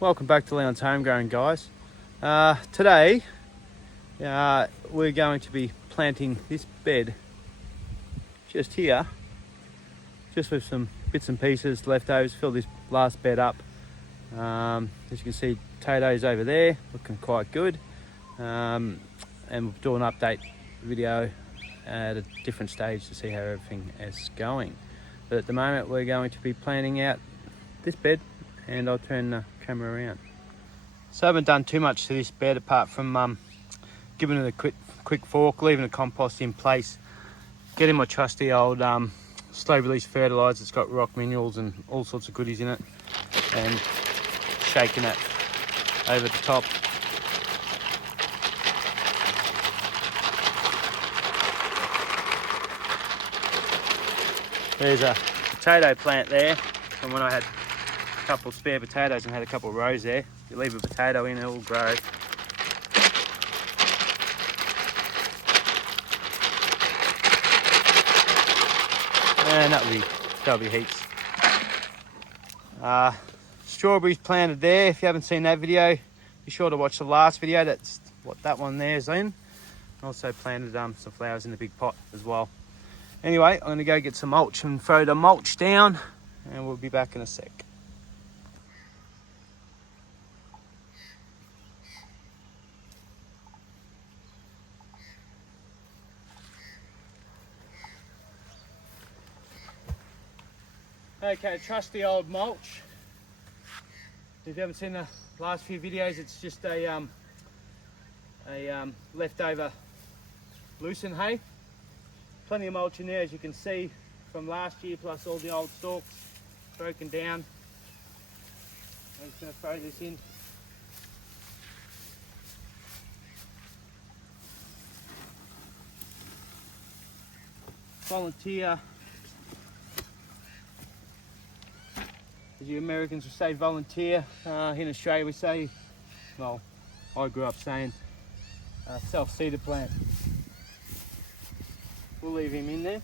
Welcome back to Leon's Homegrown, guys. Today we're going to be planting this bed just here, just with some bits and pieces, leftovers. Fill this last bed up. As you can see, potatoes over there looking quite good, and we'll do an update video at a different stage to see how everything is going. But at the moment we're going to be planting out this bed, and I'll turn the camera around. So I haven't done too much to this bed apart from giving it a quick fork, leaving the compost in place, getting my trusty old slow release fertiliser. It's got rock minerals and all sorts of goodies in it, and shaking it over the top. There's a potato plant there from when I had a couple spare potatoes and had a couple of rows there. You leave a potato in, it'll grow. And that'll be heaps. Strawberries planted there. If you haven't seen that video, be sure to watch the last video. That's what that one there is in. Also planted some flowers in the big pot as well. Anyway, I'm gonna go get some mulch and throw the mulch down, and we'll be back in a sec. Okay, trusty old mulch. If you haven't seen the last few videos, it's just a leftover lucerne hay. Plenty of mulch in there, as you can see from last year, plus all the old stalks broken down. I'm just going to throw this in. Volunteer. As you Americans would say, volunteer. In Australia we say, well, I grew up saying self-seeded plant. We'll leave him in there.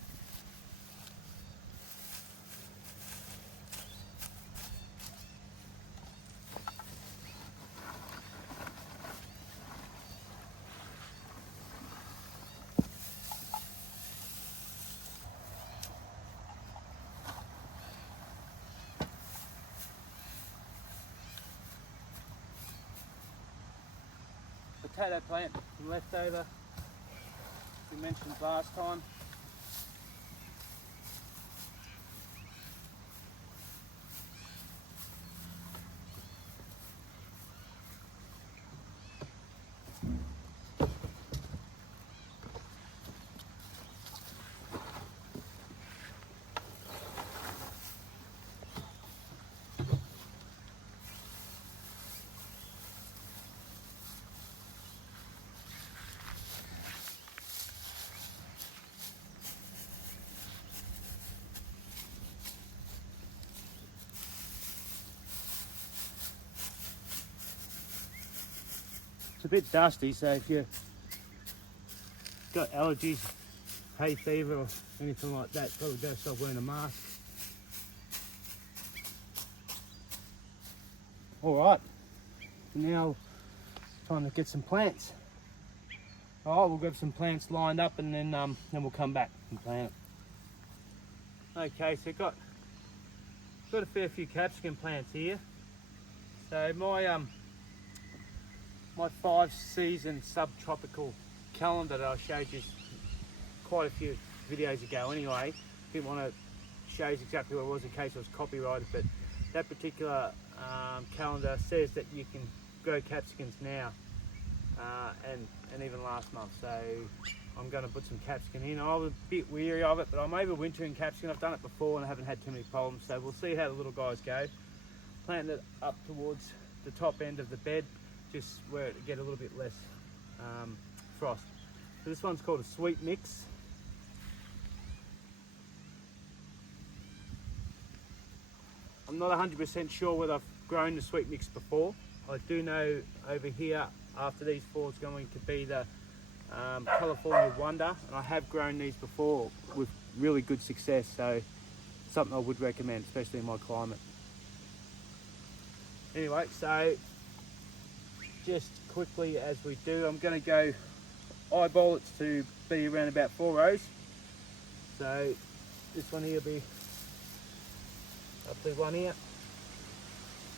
Potato plant left over, we mentioned last time. It's a bit dusty, so if you've got allergies, hay fever or anything like that, probably better stop wearing a mask. Alright, now time to get some plants. Alright, we'll grab some plants lined up, and then we'll come back and plant it. Okay, so got a fair few capsicum plants here. So my 5-season subtropical calendar that I showed you quite a few videos ago anyway. Didn't want to show you exactly what it was in case it was copyrighted, but that particular calendar says that you can grow capsicums now and even last month. So I'm going to put some capsicum in. I was a bit weary of it, but I'm overwintering capsicum. I've done it before and I haven't had too many problems, so we'll see how the little guys go. Planting it up towards the top end of the bed, just where it get a little bit less frost. So this one's called a sweet mix. I'm not 100% sure whether I've grown the sweet mix before. I do know over here after these four is going to be the California Wonder, and I have grown these before with really good success, so something I would recommend, especially in my climate. Anyway, so just quickly as we do, I'm going to go eyeball it to be around about 4 rows. So this one here will be roughly one here,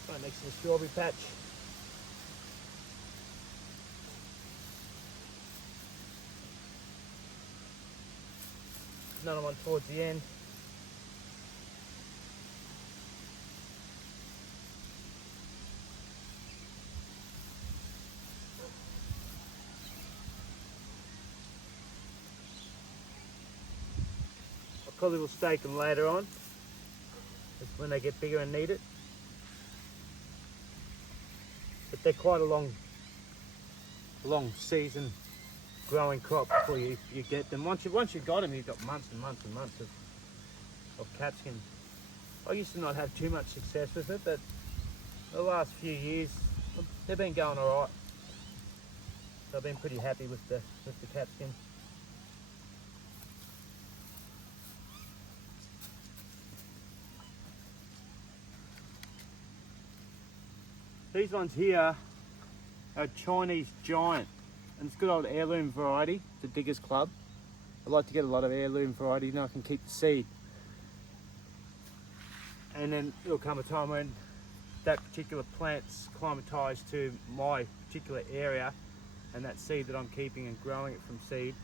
right next to the strawberry patch. Another one towards the end. I probably will stake them later on, when they get bigger and need it. But they're quite a long season growing crop before you get them. Once you've got them, you've got months and months and months of capsicum. I used to not have too much success with it, but the last few years they've been going all right. So I've been pretty happy with the capsicum. These ones here are Chinese Giant, and it's good old heirloom variety. It's a Diggers Club. I like to get a lot of heirloom variety, you know, I can keep the seed. And then there'll come a time when that particular plant's climatised to my particular area, and that seed that I'm keeping and growing it from seed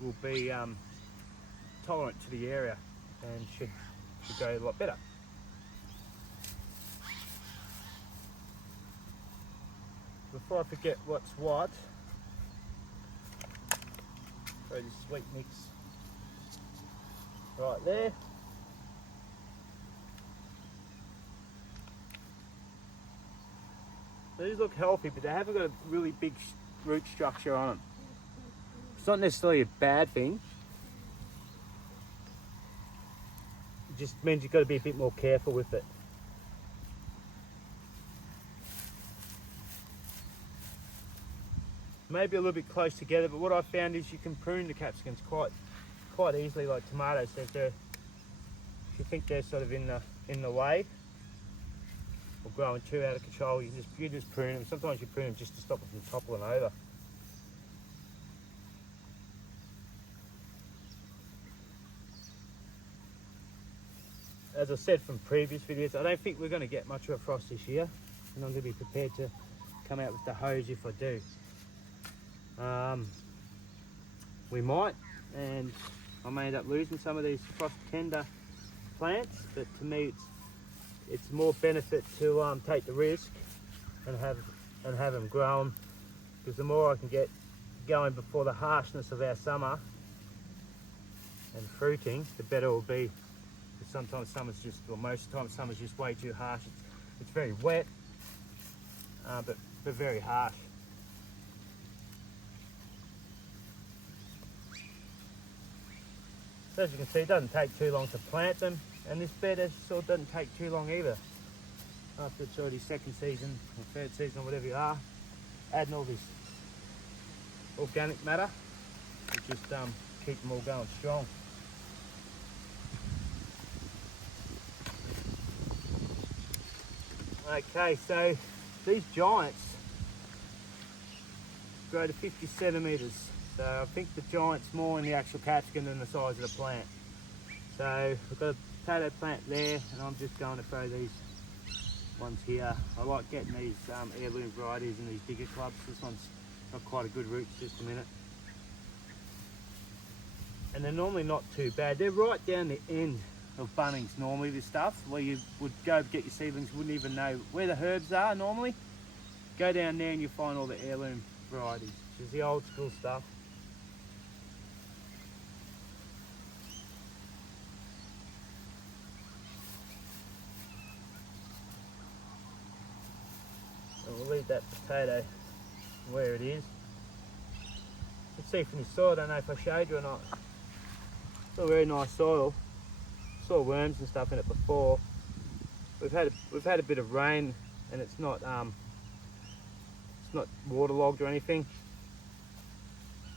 will be tolerant to the area and should go a lot better. Before I forget what's what, throw this sweet mix right there. These look healthy, but they haven't got a really big root structure on them. It's not necessarily a bad thing. It just means you've got to be a bit more careful with it. Maybe a little bit close together, but what I found is you can prune the capsicums quite easily, like tomatoes. So if you think they're sort of in the way or growing too out of control, you just prune them. Sometimes you prune them just to stop them from toppling over. As I said from previous videos, I don't think we're going to get much of a frost this year, and I'm going to be prepared to come out with the hose if I do. We might, and I may end up losing some of these frost tender plants, but to me it's more benefit to take the risk and have them grown, because the more I can get going before the harshness of our summer and fruiting, the better it will be. Because sometimes summer's just, or most of the time summer's just way too harsh. It's very wet, but very harsh. So as you can see, it doesn't take too long to plant them, and this bed doesn't take too long either. After it's already second season or third season or whatever you are, adding all this organic matter will just keep them all going strong. Okay, so these giants grow to 50 centimetres. So I think the giant's more in the actual capsicum than the size of the plant. So we've got a potato plant there, and I'm just going to throw these ones here. I like getting these heirloom varieties in these Digger Clubs. This one's got quite a good root system in it. And they're normally not too bad. They're right down the end of Bunnings normally, this stuff, where you would go get your seedlings, wouldn't even know where the herbs are normally. Go down there and you find all the heirloom varieties, which is the old school stuff. And we'll leave that potato where it is. You can see from the soil, I don't know if I showed you or not. It's all very nice soil. Saw worms and stuff in it before. We've had a bit of rain, and it's not waterlogged or anything.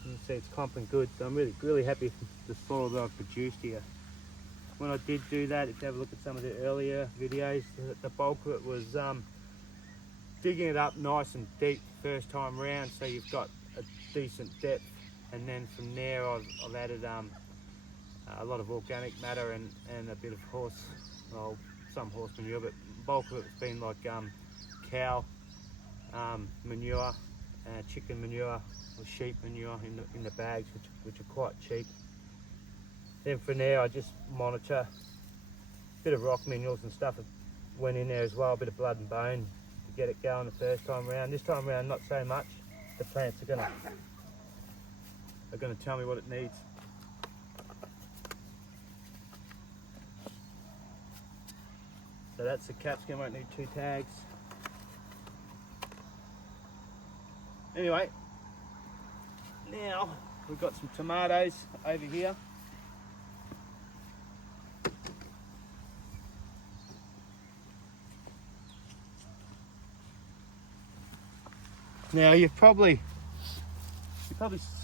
You can see it's clumping good, so I'm really happy with the soil that I've produced here. When I did do that, if you have a look at some of the earlier videos, the bulk of it was digging it up nice and deep first time round, so you've got a decent depth, and then from there I've added a lot of organic matter and a bit of some horse manure, but bulk of it's been like cow manure, chicken manure or sheep manure in the bags, which are quite cheap. Then from there I just monitor a bit of rock minerals and stuff that went in there as well, a bit of blood and bone to get it going the first time round. This time round not so much. The plants are gonna tell me what it needs. So that's the capsicum, won't need 2 tags. Anyway, now we've got some tomatoes over here. Now you probably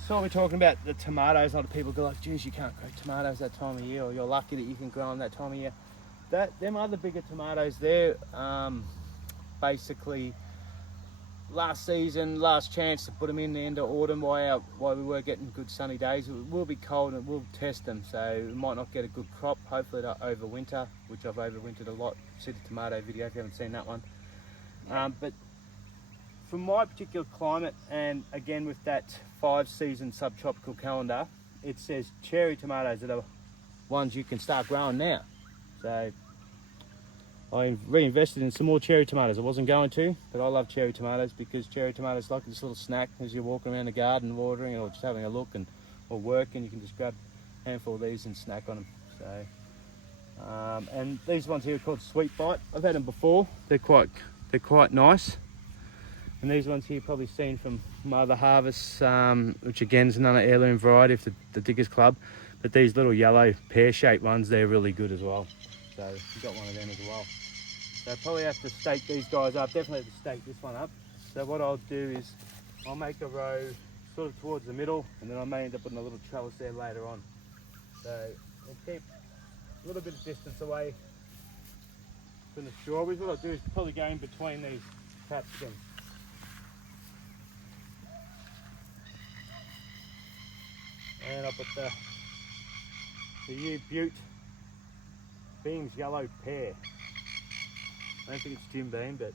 saw me talking about the tomatoes. A lot of people go like, geez, you can't grow tomatoes that time of year, or you're lucky that you can grow them that time of year. Them other bigger tomatoes there, basically last season, last chance to put them in the end of autumn while we were getting good sunny days. It will be cold and we'll test them, so we might not get a good crop. Hopefully they'll overwinter, which I've overwintered a lot. See the tomato video if you haven't seen that one. But from my particular climate, and again with that 5-season subtropical calendar, it says cherry tomatoes are the ones you can start growing now. So I reinvested in some more cherry tomatoes. I wasn't going to, but I love cherry tomatoes because cherry tomatoes like this little snack as you're walking around the garden watering or just having a look or working. You can just grab a handful of these and snack on them. So, and these ones here are called Sweet Bite. I've had them before. They're quite nice. And these ones here you've probably seen from my other harvests, which again is another heirloom variety of the Diggers Club. But these little yellow pear-shaped ones, they're really good as well. So we've got one of them as well. So I probably have to stake these guys up. Definitely have to stake this one up. So what I'll do is I'll make a row sort of towards the middle, and then I may end up putting a little trellis there later on. So I'll keep a little bit of distance away from the strawberries. What I'll do is probably go in between these capsicums. And I'll put the Yew Butte Beams Yellow Pear. I don't think it's Jim Beam, but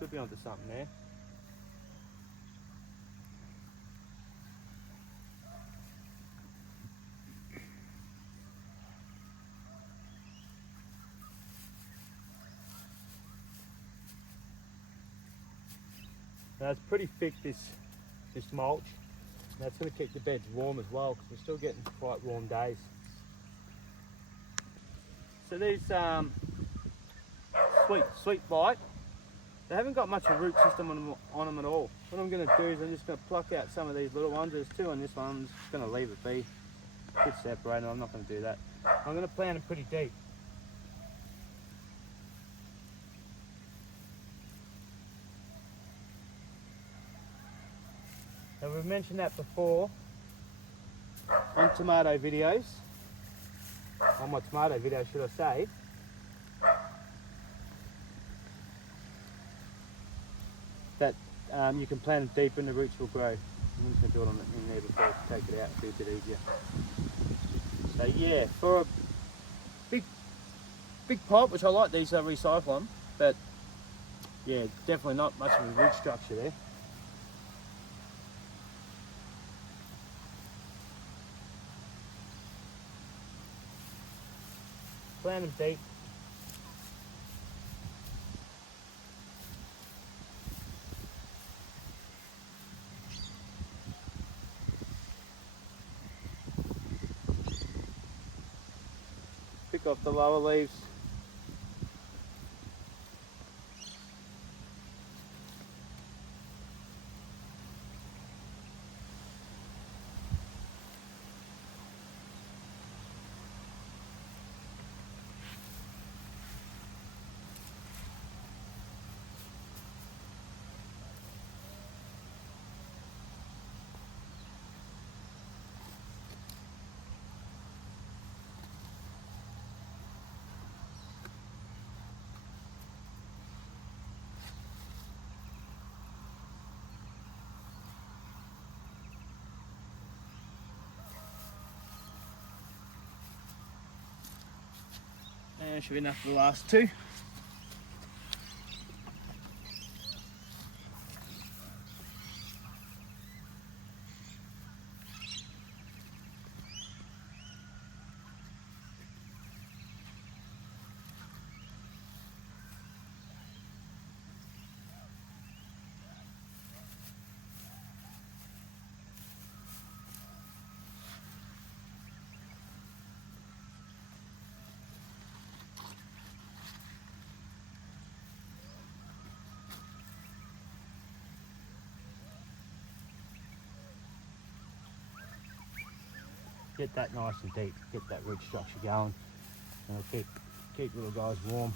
could be onto something there. Now it's pretty thick, this mulch. That's going to keep the beds warm as well, because we're still getting quite warm days. So these Sweet Bite, they haven't got much of a root system on them at all. What I'm going to do is I'm just going to pluck out some of these little ones. There's 2 on this one. I'm just going to leave it be. It's separated. I'm not going to do that. I'm going to plant them pretty deep. Now we've mentioned that before on tomato videos, on my tomato video should I say, that you can plant them deep and the roots will grow. I'm just going to do it in there before I take it out, it'll be a bit easier. So yeah, for a big pot, which I like these, I recycle them, but yeah, definitely not much of a root structure there. Plant them deep. Pick off the lower leaves. That should be enough for the last two. Get that nice and deep, get that root structure going. And keep little guys warm.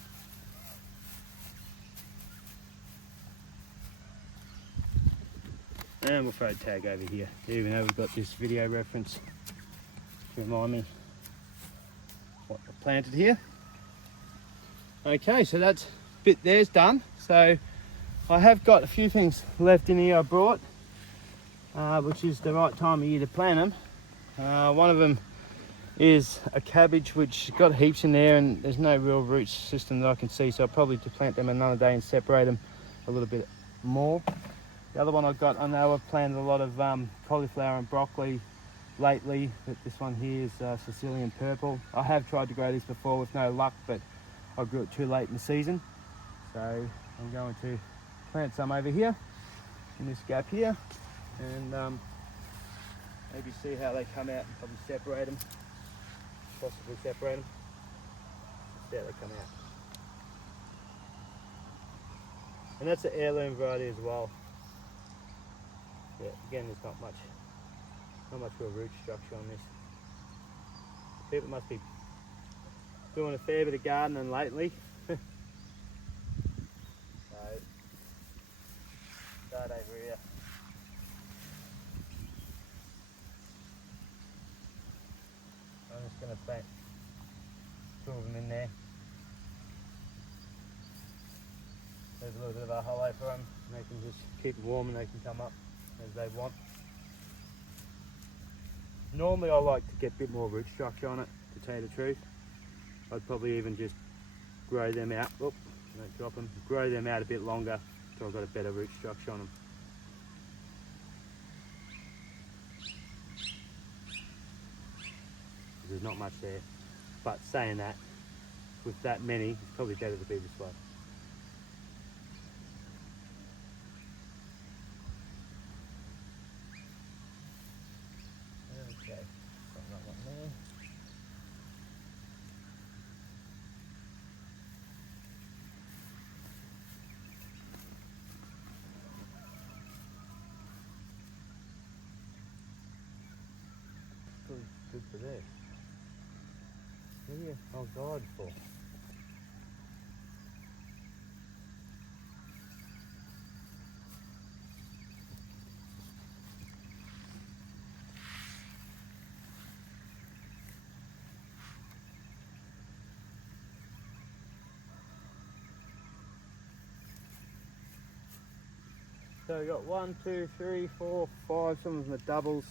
And we'll throw a tag over here, even though we've got this video reference to remind me what I planted here. Okay, so that's bit there's done. So I have got a few things left in here I brought, which is the right time of year to plant them. One of them is a cabbage which got heaps in there and there's no real root system that I can see, so I'll probably to plant them another day and separate them a little bit more. The other one I've got, I know I've planted a lot of cauliflower and broccoli lately, but this one here is Sicilian purple. I have tried to grow this before with no luck, but I grew it too late in the season. So I'm going to plant some over here in this gap here and maybe see how they come out and probably separate them, possibly separate them, see how they come out. And that's an heirloom variety as well. Yeah, again, there's not much real root structure on this. People must be doing a fair bit of gardening lately. So, start over here. I'm just going to plant two of them in there. There's a little bit of a hollow for them. They can just keep it warm and they can come up as they want. Normally I like to get a bit more root structure on it, to tell you the truth. I'd probably even just grow them out. Oop, don't drop them. Grow them out a bit longer until I've got a better root structure on them. There's not much there. But saying that, with that many, it's probably better to be this way. Okay, got that one there. Good for this. Yeah, oh God, for. So we got 1, 2, 3, 4, 5, some of them are doubles,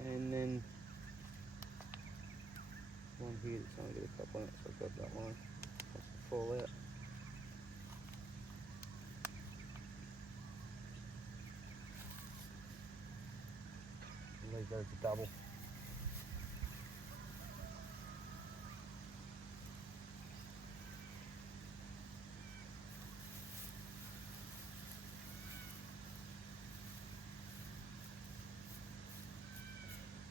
and then one here that's only got a couple on it, so I've got that one. That's to fall out. I'll leave those a double.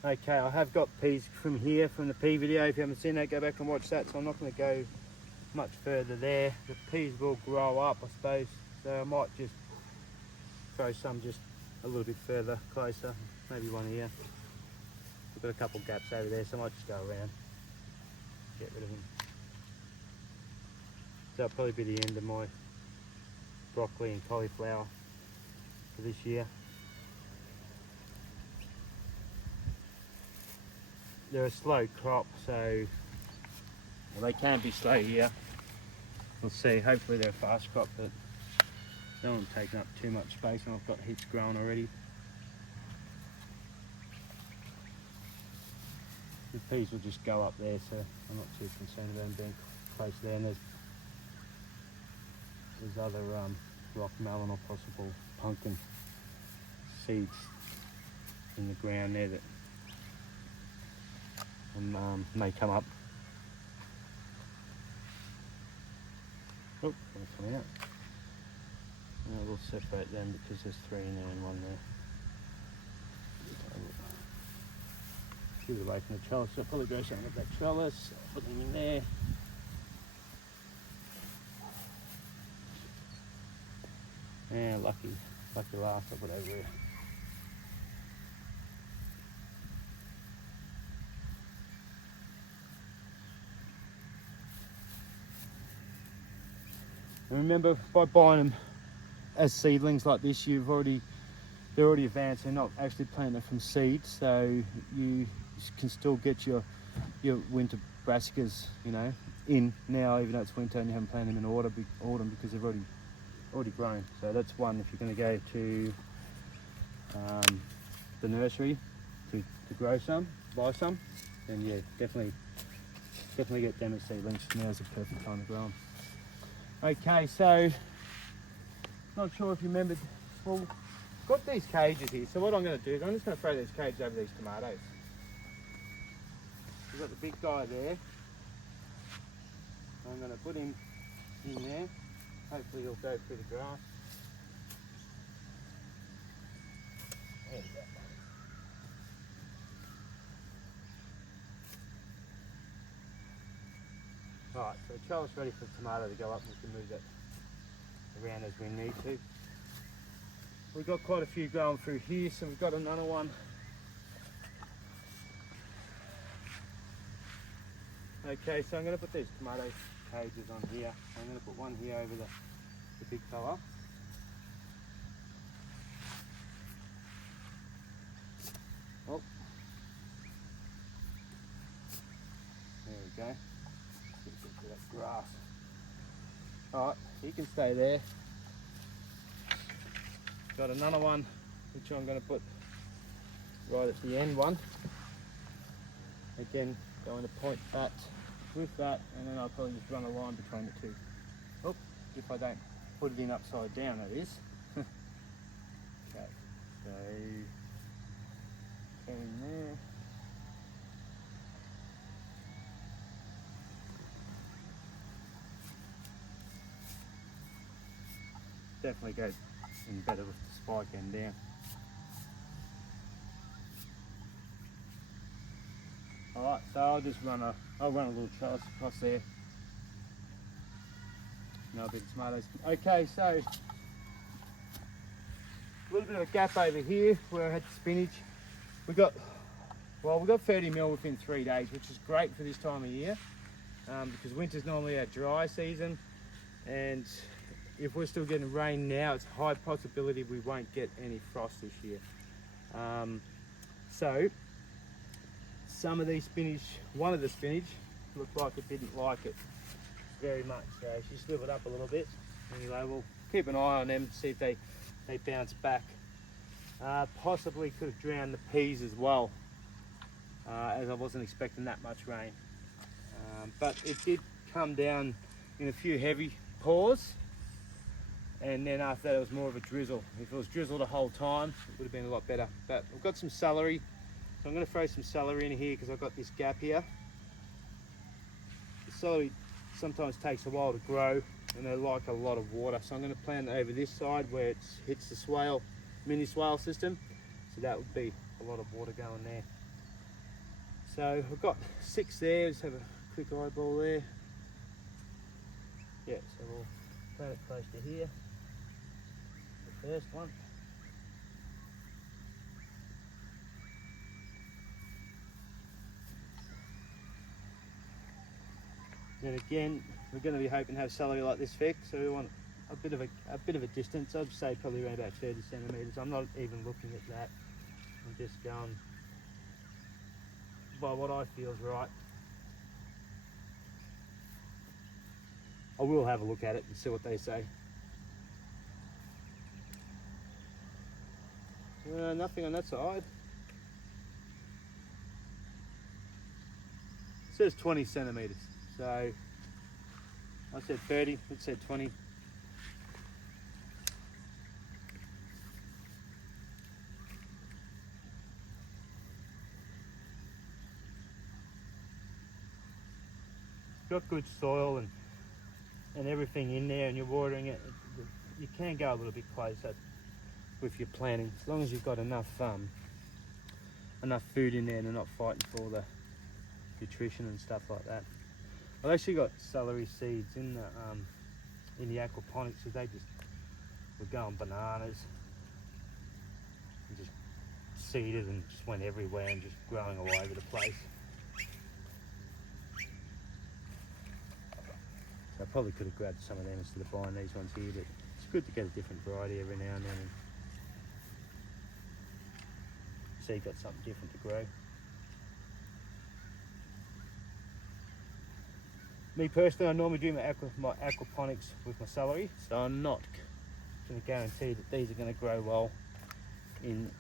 Okay, I have got peas from here, from the pea video. If you haven't seen that, go back and watch that. So I'm not going to go much further there. The peas will grow up, I suppose. So I might just throw some just a little bit further, closer. Maybe one here. We've got a couple gaps over there, so I might just go around, get rid of them. So that'll probably be the end of my broccoli and cauliflower for this year. They're a slow crop, so well, they can be slow here. We'll see. Hopefully they're a fast crop, but they don't take up too much space, and I've got heaps growing already. The peas will just go up there, so I'm not too concerned about them being close there, and there's other rock melon or possible pumpkin seeds in the ground there that may come up. Oh, they'll come out. We'll separate them because there's 3 in there and 1 there. Keep it away from the trellis. So I'll probably grow something with that trellis. I'll put them in there. Yeah, lucky last, I'll put over there. And remember, by buying them as seedlings like this, they're already advanced. They're not actually planted from seeds, so you can still get your winter brassicas, you know, in now, even though it's winter and you haven't planted them in autumn because they've already grown. So that's one if you're going to go to the nursery to grow some, buy some, then yeah, definitely get them as seedlings. Now's the perfect time to grow them. Okay, so not sure if you remembered. Well, got these cages here. So what I'm going to do is I'm just going to throw these cages over these tomatoes. We've got the big guy there. I'm going to put him in there. Hopefully he'll go through the grass. There we go. Right, so the trellis ready for the tomato to go up, and we can move that around as we need to. We've got quite a few going through here, so we've got another one. Okay, so I'm going to put these tomato cages on here. I'm going to put one here over the big fella. Oh, there we go. Get that grass. Alright, you can stay there. Got another one which I'm going to put right at the end one. Again, going to point that with that, and then I'll probably just run a line between the two. Oh, if I don't put it in upside down, that is. Okay, so go in there. Definitely goes in better with the spike end down. Alright, so I'll run a little trellis across there. Now a bit of tomatoes. Okay, so a little bit of a gap over here where I had spinach. We got 30 mil within 3 days, which is great for this time of year, because winter's normally our dry season, and if we're still getting rain now, it's a high possibility we won't get any frost this year. So some of these spinach, one of the spinach looked like it didn't like it very much, so she slivered up a little bit. Anyway, we'll keep an eye on them, see if they bounce back. Possibly could have drowned the peas as well, as I wasn't expecting that much rain. But it did come down in a few heavy pours, and then after that it was more of a drizzle. If it was drizzle the whole time, it would have been a lot better. But I've got some celery, so I'm going to throw some celery in here because I've got this gap here. The celery sometimes takes a while to grow, and they like a lot of water, so I'm going to plant it over this side where it hits the mini swale system, so that would be a lot of water going there. So I've got 6 there. Just have a quick eyeball there. Yeah, so we'll plant it close to here, the first one. Then again, we're going to be hoping to have celery like this thick, so we want a bit of a distance. I'd say probably around about 30 centimetres. I'm not even looking at that. I'm just going by what I feel is right. I will have a look at it and see what they say. Nothing on that side. It says 20 centimetres, so I said 30, it said 20. It's got good soil and everything in there, and you're watering it. You can go a little bit closer with your planting, as long as you've got enough food in there and they're not fighting for all the nutrition and stuff like that. I've actually got celery seeds in the aquaponics, so they just were going bananas and just seeded and just went everywhere and just growing all over the place. So I probably could have grabbed some of them instead of buying these ones here, but it's good to get a different variety every now and then. And so you've got something different to grow. Me personally, I normally do my aquaponics with my celery, so I'm not going to guarantee that these are going to grow well in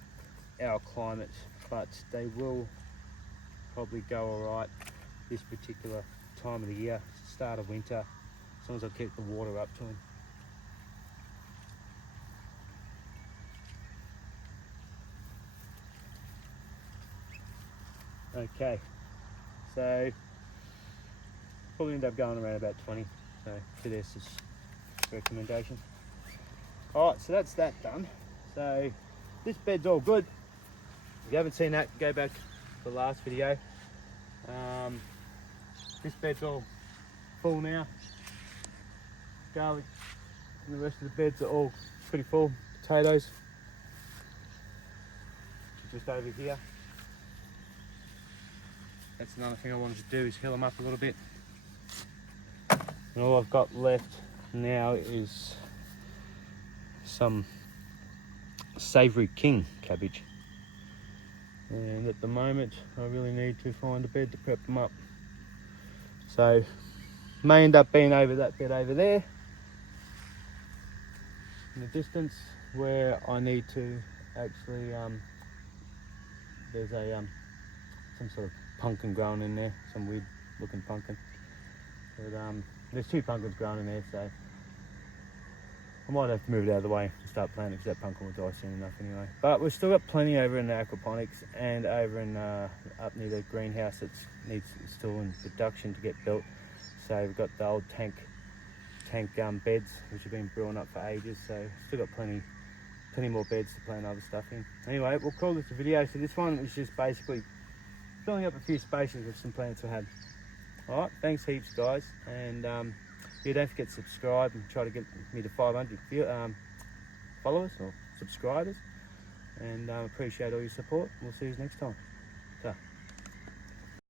our climate, but they will probably go alright this particular time of the year, start of winter, as long as I keep the water up to them. Okay, so probably end up going around about 20, so for this is recommendation. Alright, so that's that done. So this bed's all good. If you haven't seen that, go back to the last video. This bed's all full now. Garlic and the rest of the beds are all pretty full. Potatoes just over here. That's another thing I wanted to do, is hill them up a little bit. And all I've got left now is some Savoury King cabbage. And at the moment, I really need to find a bed to prep them up. So, may end up being over that bed over there in the distance, where I need to actually, there's some sort of pumpkin growing in there, some weird looking pumpkin. But there's 2 pumpkins growing in there, so I might have to move it out of the way and start planting, because that pumpkin will die soon enough anyway. But we've still got plenty over in the aquaponics, and over in up near the greenhouse that needs still in production to get built. So we've got the old tank beds, which have been brewing up for ages. So still got plenty more beds to plant other stuff in. Anyway, we'll call this a video. So this one is just basically filling up a few spaces with some plants I had. All right, thanks heaps, guys, and yeah, don't forget to subscribe and try to get me to 500 followers or subscribers, and appreciate all your support. We'll see you next time. Ta.